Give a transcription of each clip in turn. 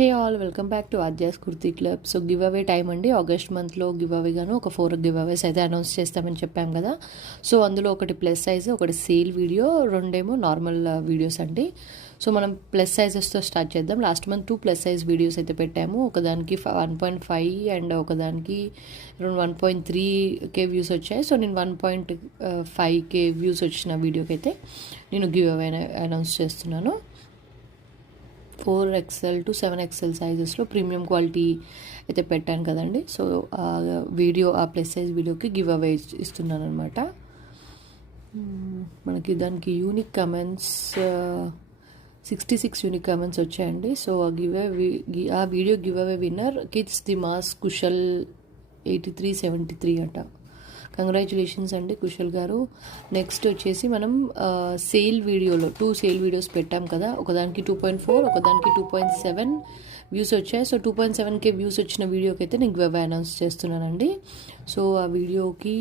Hey all, welcome back to Aadya's kurti club. So give away time అండి. August మంత్లో give away గాను ఒక 4 give అవేస్ అయితే అనౌన్స్ చేస్తామని చెప్పాం కదా. సో అందులో ఒకటి ప్లస్ సైజ్, ఒకటి సేల్ వీడియో, రెండేమో నార్మల్ వీడియోస్ అండి. సో మనం ప్లస్ సైజెస్తో స్టార్ట్ చేద్దాం. Last month 2 plus size videos అయితే పెట్టాము. ఒకదానికి 1.5 అండ్ ఒకదానికి 1.3K వ్యూస్ వచ్చాయి. సో నేను 1.5K వ్యూస్ వచ్చిన వీడియోకి అయితే నేను గివ్ అవే అనౌన్స్ చేస్తున్నాను. 4XL to 7XL సైజెస్లో premium quality అయితే పెట్టాను కదండి. సో ఆ వీడియో, ఆ ప్లస్ సైజ్ వీడియోకి గివ్ అవే ఇస్తున్నాను అనమాట. మనకి దానికి యూనిక్ కమెంట్స్ 66 యూనిక్ కమెంట్స్ వచ్చాయండి. సో ఆ video give away winner kids the mass Kushal 8373 అంట. కంగ్రాచులేషన్స్ అండి కుశల్ గారు. నెక్స్ట్ వచ్చేసి మనం సేల్ వీడియోలో 2 సేల్ వీడియోస్ పెట్టాం కదా. ఒకదానికి 2.4, ఒకదానికి 2.7 వ్యూస్ వచ్చాయి. సో 2.7K వ్యూస్ వచ్చిన వీడియోకి అయితే నేను గివ్ అవే అనౌన్స్ చేస్తున్నానండి. సో ఆ వీడియోకి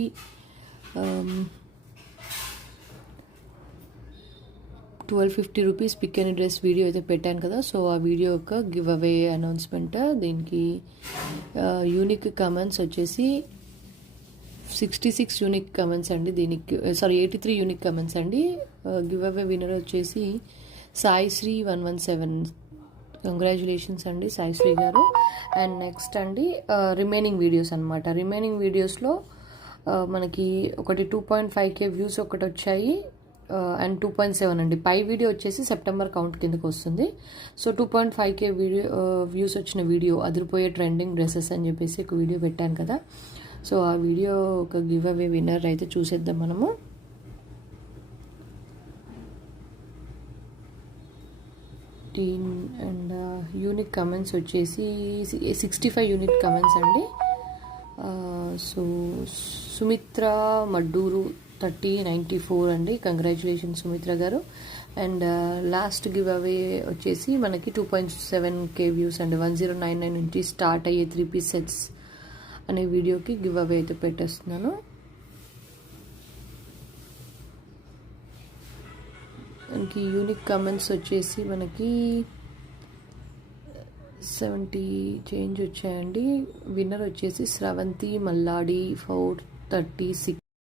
₹1250 పిక్ అండ్ డ్రెస్ వీడియో అయితే పెట్టాను కదా. సో ఆ వీడియో యొక్క గివ్ అవే అనౌన్స్మెంట్. దీనికి యూనిక్ కమెంట్స్ వచ్చేసి 66 యూనిక్ కమెంట్స్ అండి. దీనికి 83 యూనిక్ కమెంట్స్ అండి. గివ్ అవే విన్నర్ వచ్చేసి సాయిశ్రీ 117. కంగ్రాచులేషన్స్ అండి సాయిశ్రీ గారు. అండ్ నెక్స్ట్ అండి రిమైనింగ్ వీడియోస్ అనమాట. రిమైనింగ్ వీడియోస్లో మనకి ఒకటి 2.5K వ్యూస్ ఒకటి వచ్చాయి అండ్ 2.7 అండి. పై వీడియో వచ్చేసి సెప్టెంబర్ కౌంట్ కిందకి వస్తుంది. సో 2.5K వ్యూస్ వచ్చిన వీడియో అదిరిపోయే ట్రెండింగ్ డ్రెస్సెస్ అని చెప్పేసి ఒక వీడియో పెట్టాను కదా. సో ఆ వీడియో ఒక గివ్ అవే విన్నర్ అయితే చూసేద్దాం మనము. అండ్ యూనిక్ కమెంట్స్ వచ్చేసి 65 యూనిక్ కమెంట్స్ అండి. సో సుమిత్ర మడ్డూరు 3094 అండి. కంగ్రాచులేషన్స్ సుమిత్ర గారు. అండ్ లాస్ట్ గివ్ అవే వచ్చేసి మనకి 2.7K వ్యూస్ అండి. 1099 నుంచి స్టార్ట్ అయ్యే 3 పీస్ సెట్స్ అనే వీడియోకి గివ్ అవే అయితే పెట్టేస్తున్నాను. మనకి యూనిక్ కమెంట్స్ వచ్చేసి మనకి 70 చేంజ్ వచ్చాయండి. విన్నర్ వచ్చేసి స్రవంతి మల్లాడి 436.